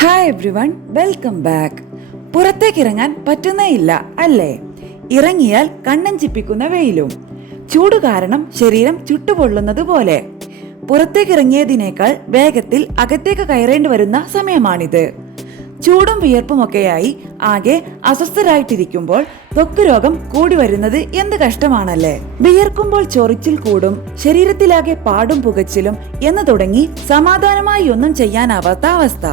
Hi everyone, welcome back. പുറത്തേക്കിറങ്ങാൻ പറ്റുന്നേയില്ല അല്ലേ? ഇറങ്ങിയാൽ കണ്ണഞ്ചിപ്പിക്കുന്ന വെയിലും ചൂട് കാരണം ശരീരം ചുട്ടുപൊള്ളുന്നത് പോലെ. പുറത്തേക്കിറങ്ങിയതിനേക്കാൾ വേഗത്തിൽ അകത്തേക്ക് കയറേണ്ടി വരുന്ന സമയമാണിത്. ചൂടും വിയർപ്പുമൊക്കെയായി ആകെ അസ്വസ്ഥരായിട്ടിരിക്കുമ്പോൾ ത്വക്ക് രോഗം കൂടി വരുന്നത് എന്ത് കഷ്ടമാണല്ലേ. വിയർക്കുമ്പോൾ ചൊറിച്ചിൽ കൂടും, ശരീരത്തിലാകെ പാടും പുകച്ചിലും എന്ന് തുടങ്ങി സമാധാനമായി ഒന്നും ചെയ്യാനാവാത്ത അവസ്ഥ.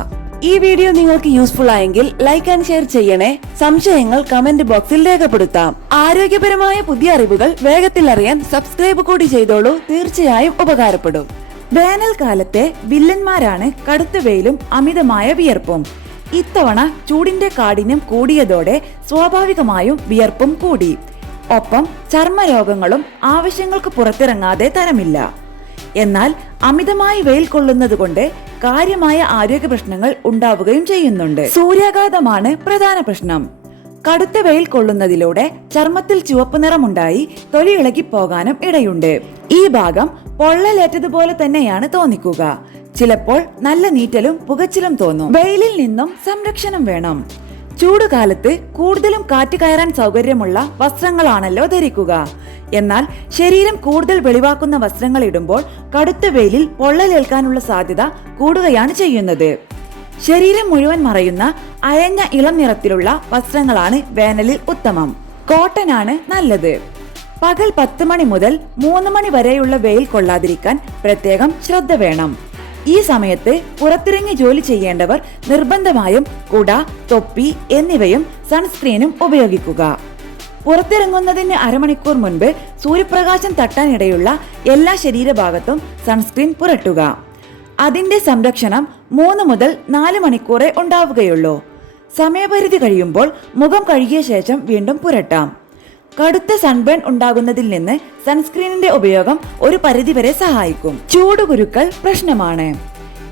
ഈ വീഡിയോ നിങ്ങൾക്ക് യൂസ്ഫുൾ ആയെങ്കിൽ ലൈക്ക് ആൻഡ് ഷെയർ ചെയ്യണേ. സംശയങ്ങൾ കമന്റ് ബോക്സിൽ രേഖപ്പെടുത്താം. ആരോഗ്യപരമായ പുതിയ അറിവുകൾ വേഗത്തിൽ അറിയാൻ സബ്സ്ക്രൈബ് കൂടി ചെയ്തോളൂ, തീർച്ചയായും ഉപകാരപ്പെടും. വേനൽക്കാലത്തെ വില്ലന്മാരാണ് കടുത്ത വെയിലും അമിതമായ വിയർപ്പും. ഇത്തവണ ചൂടിന്റെ കാഠിന്യം കൂടിയതോടെ സ്വാഭാവികമായും വിയർപ്പും കൂടി. ഒപ്പം ചർമ്മരോഗങ്ങളും ആവശ്യങ്ങൾക്ക് പുറത്തിറങ്ങാതെ തരമില്ല. എന്നാൽ അമിതമായി വെയിൽ കൊള്ളുന്നത് കൊണ്ട് കാര്യമായ ആരോഗ്യ പ്രശ്നങ്ങൾ ഉണ്ടാവുകയും ചെയ്യുന്നുണ്ട്. സൂര്യാഘാതമാണ് പ്രധാന പ്രശ്നം. കടുത്ത വെയിൽ കൊള്ളുന്നതിലൂടെ ചർമ്മത്തിൽ ചുവപ്പ് നിറമുണ്ടായി തൊലി ഇളകി പോകാനും ഇടയുണ്ട്. ഈ ഭാഗം പൊള്ളലേറ്റതുപോലെ തന്നെയാണ് തോന്നിക്കുക. ചിലപ്പോൾ നല്ല നീറ്റലും പുകച്ചിലും തോന്നും. വെയിലിൽ നിന്നും സംരക്ഷണം വേണം. ചൂടുകാലത്ത് കൂടുതലും കാറ്റ് കയറാൻ സൗകര്യമുള്ള വസ്ത്രങ്ങളാണല്ലോ ധരിക്കുക. എന്നാൽ ശരീരം കൂടുതൽ വെളിവാക്കുന്ന വസ്ത്രങ്ങൾ ഇടുമ്പോൾ കടുത്ത വെയിലിൽ പൊള്ളലേൽക്കാനുള്ള സാധ്യത കൂടുകയാണ് ചെയ്യുന്നത്. ശരീരം മുഴുവൻ മറയുന്ന അയഞ്ഞ ഇളം നിറത്തിലുള്ള വസ്ത്രങ്ങളാണ് വേനലിൽ ഉത്തമം. കോട്ടൺ ആണ് നല്ലത്. പകൽ 10 മണി മുതൽ 3 മണി വരെയുള്ള വെയിൽ കൊള്ളാതിരിക്കാൻ പ്രത്യേകം ശ്രദ്ധ വേണം. ഈ സമയത്ത് പുറത്തിറങ്ങി ജോലി ചെയ്യേണ്ടവർ നിർബന്ധമായും കുട, തൊപ്പി എന്നിവയും സൺസ്ക്രീനും ഉപയോഗിക്കുക. പുറത്തിറങ്ങുന്നതിന് അരമണിക്കൂർ മുൻപ് സൂര്യപ്രകാശം തട്ടാനിടയുള്ള എല്ലാ ശരീരഭാഗത്തും സൺസ്ക്രീൻ പുരട്ടുക. അതിന്റെ സംരക്ഷണം 3 മുതൽ 4 മണിക്കൂറേ ഉണ്ടാവുകയുള്ളൂ. സമയപരിധി കഴിയുമ്പോൾ മുഖം കഴുകിയ ശേഷം വീണ്ടും പുരട്ടാം. കടുത്ത സൺബേൺ ഉണ്ടാകുന്നതിൽ നിന്ന് സൺസ്ക്രീനിന്റെ ഉപയോഗം ഒരു പരിധിവരെ സഹായിക്കും. ചൂടുകുരുക്കൾ പ്രശ്നമാണ്.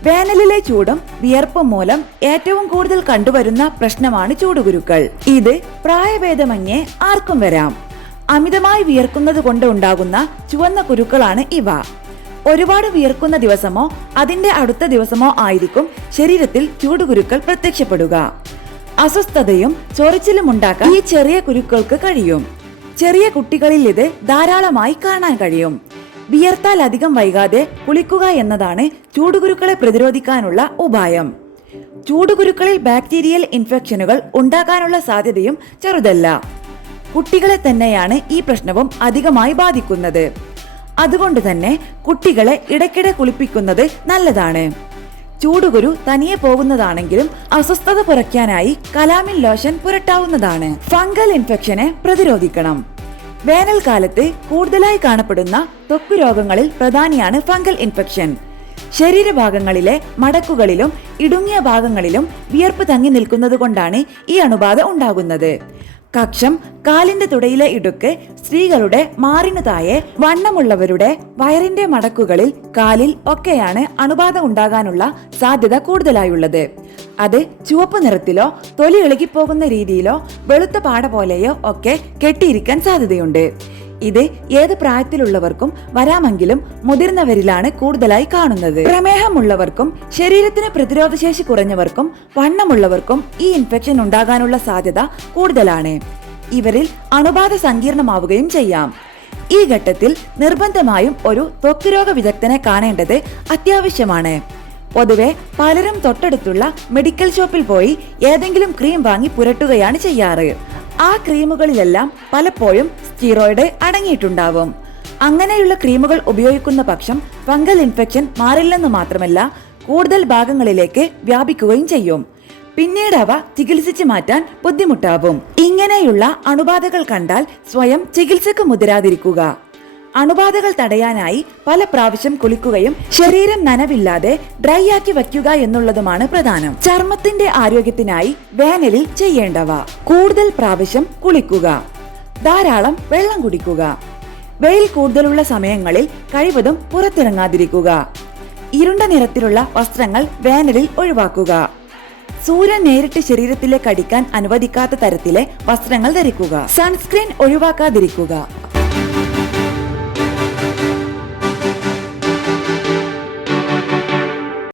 വേനലിലെ ചൂടും വിയർപ്പും മൂലം ഏറ്റവും കൂടുതൽ കണ്ടുവരുന്ന പ്രശ്നമാണ് ചൂടുകുരുക്കൾ. ഇത് പ്രായഭേദമന്യേ ആർക്കും വരാം. അമിതമായി വിയർക്കുന്നത് കൊണ്ട് ഉണ്ടാകുന്ന ചുവന്ന കുരുക്കളാണ് ഇവ. ഒരുപാട് വിയർക്കുന്ന ദിവസമോ അതിന്റെ അടുത്ത ദിവസമോ ആയിരിക്കും ശരീരത്തിൽ ചൂടുകുരുക്കൾ പ്രത്യക്ഷപ്പെടുക. അസ്വസ്ഥതയും ചൊറിച്ചിലും ഉണ്ടാക്കാൻ ഈ ചെറിയ കുരുക്കൾക്ക് കഴിയും. ചെറിയ കുട്ടികളിൽ ഇത് ധാരാളമായി കാണാൻ കഴിയും. വിയർത്താൽ അധികം വൈകാതെ കുളിക്കുക എന്നതാണ് ചൂടുകുരുക്കളെ പ്രതിരോധിക്കാനുള്ള ഉപായം. ചൂടുകുരുക്കളിൽ ബാക്ടീരിയൽ ഇൻഫെക്ഷനുകൾ ഉണ്ടാകാനുള്ള സാധ്യതയും ചെറുതല്ല. കുട്ടികളെ തന്നെയാണ് ഈ പ്രശ്നവും അധികമായി ബാധിക്കുന്നത്. അതുകൊണ്ട് തന്നെ കുട്ടികളെ ഇടയ്ക്കിടെ കുളിപ്പിക്കുന്നത് നല്ലതാണ്. ചൂടുകുരു തനിയെ പോകുന്നതാണെങ്കിലും അസ്വസ്ഥത കുറയ്ക്കാനായി കലാമിൻ ലോഷൻ പുരട്ടാവുന്നതാണ്. ഫംഗൽ ഇൻഫെക്ഷനെ പ്രതിരോധിക്കണം. വേനൽക്കാലത്ത് കൂടുതലായി കാണപ്പെടുന്ന ത്വക്ക് രോഗങ്ങളിൽ പ്രധാനിയാണ് ഫംഗൽ ഇൻഫെക്ഷൻ. ശരീരഭാഗങ്ങളിലെ മടക്കുകളിലും ഇടുങ്ങിയ ഭാഗങ്ങളിലും വിയർപ്പ് തങ്ങി നിൽക്കുന്നത് കൊണ്ടാണ് ഈ അണുബാധ ഉണ്ടാകുന്നത്. കക്ഷം, കാലിന്റെ തുടയിലെ ഇടുക്ക്, സ്ത്രീകളുടെ മാറിനു താഴെ വണ്ണമുള്ളവരുടെ വയറിന്റെ മടക്കുകളിൽ, കാലിൽ ഒക്കെയാണ് അണുബാധ ഉണ്ടാകാനുള്ള സാധ്യത കൂടുതലായുള്ളത്. അത് ചുവപ്പ് നിറത്തിലോ തൊലി ഇളകിപ്പോകുന്ന രീതിയിലോ വെളുത്ത പാട പോലെയോ ഒക്കെ കെട്ടിയിരിക്കാൻ സാധ്യതയുണ്ട്. ഇത് ഏത് പ്രായത്തിലുള്ളവർക്കും വരാമെങ്കിലും മുതിർന്നവരിലാണ് കൂടുതലായി കാണുന്നത്. പ്രമേഹമുള്ളവർക്കും ശരീരത്തിന് പ്രതിരോധശേഷി കുറഞ്ഞവർക്കും വണ്ണമുള്ളവർക്കും ഈ ഇൻഫെക്ഷൻ ഉണ്ടാകാനുള്ള സാധ്യത കൂടുതലാണ്. ഇവരിൽ അണുബാധ സങ്കീർണമാവുകയും ചെയ്യാം. ഈ ഘട്ടത്തിൽ നിർബന്ധമായും ഒരു ത്വക്ക് രോഗ വിദഗ്ധനെ കാണേണ്ടത് അത്യാവശ്യമാണ്. പൊതുവെ പലരും തൊട്ടടുത്തുള്ള മെഡിക്കൽ ഷോപ്പിൽ പോയി ഏതെങ്കിലും ക്രീം വാങ്ങി പുരട്ടുകയാണ് ചെയ്യാറ്. ആ ക്രീമുകളിലെല്ലാം പലപ്പോഴും സ്റ്റിറോയിഡ് അടങ്ങിയിട്ടുണ്ടാവും. അങ്ങനെയുള്ള ക്രീമുകൾ ഉപയോഗിക്കുന്ന പക്ഷം ഫംഗൽ ഇൻഫെക്ഷൻ മാറില്ലെന്ന് മാത്രമല്ല കൂടുതൽ ഭാഗങ്ങളിലേക്ക് വ്യാപിക്കുകയും ചെയ്യും. പിന്നീട് അവ ചികിത്സിച്ച് മാറ്റാൻ ബുദ്ധിമുട്ടാവും. ഇങ്ങനെയുള്ള അണുബാധകൾ കണ്ടാൽ സ്വയം ചികിത്സക്ക് മുതിരാതിരിക്കുക. അണുബാധകൾ തടയാനായി പല പ്രാവശ്യം കുളിക്കുകയും ശരീരം നനവില്ലാതെ ഡ്രൈ ആക്കി വയ്ക്കുക എന്നുള്ളതുമാണ് പ്രധാനം. ചർമ്മത്തിന്റെ ആരോഗ്യത്തിനായി വേനലിൽ ചെയ്യേണ്ടവ: കൂടുതൽ പ്രാവശ്യം കുളിക്കുക, ധാരാളം വെള്ളം കുടിക്കുക, വെയിൽ കൂടുതലുള്ള സമയങ്ങളിൽ കഴിവതും പുറത്തിറങ്ങാതിരിക്കുക, ഇരുണ്ട നിറത്തിലുള്ള വസ്ത്രങ്ങൾ വേനലിൽ ഒഴിവാക്കുക, സൂര്യൻ നേരിട്ട് ശരീരത്തിലേക്ക് അടിക്കാൻ അനുവദിക്കാത്ത തരത്തിലെ വസ്ത്രങ്ങൾ ധരിക്കുക, സൺസ്ക്രീൻ ഒഴിവാക്കാതിരിക്കുക.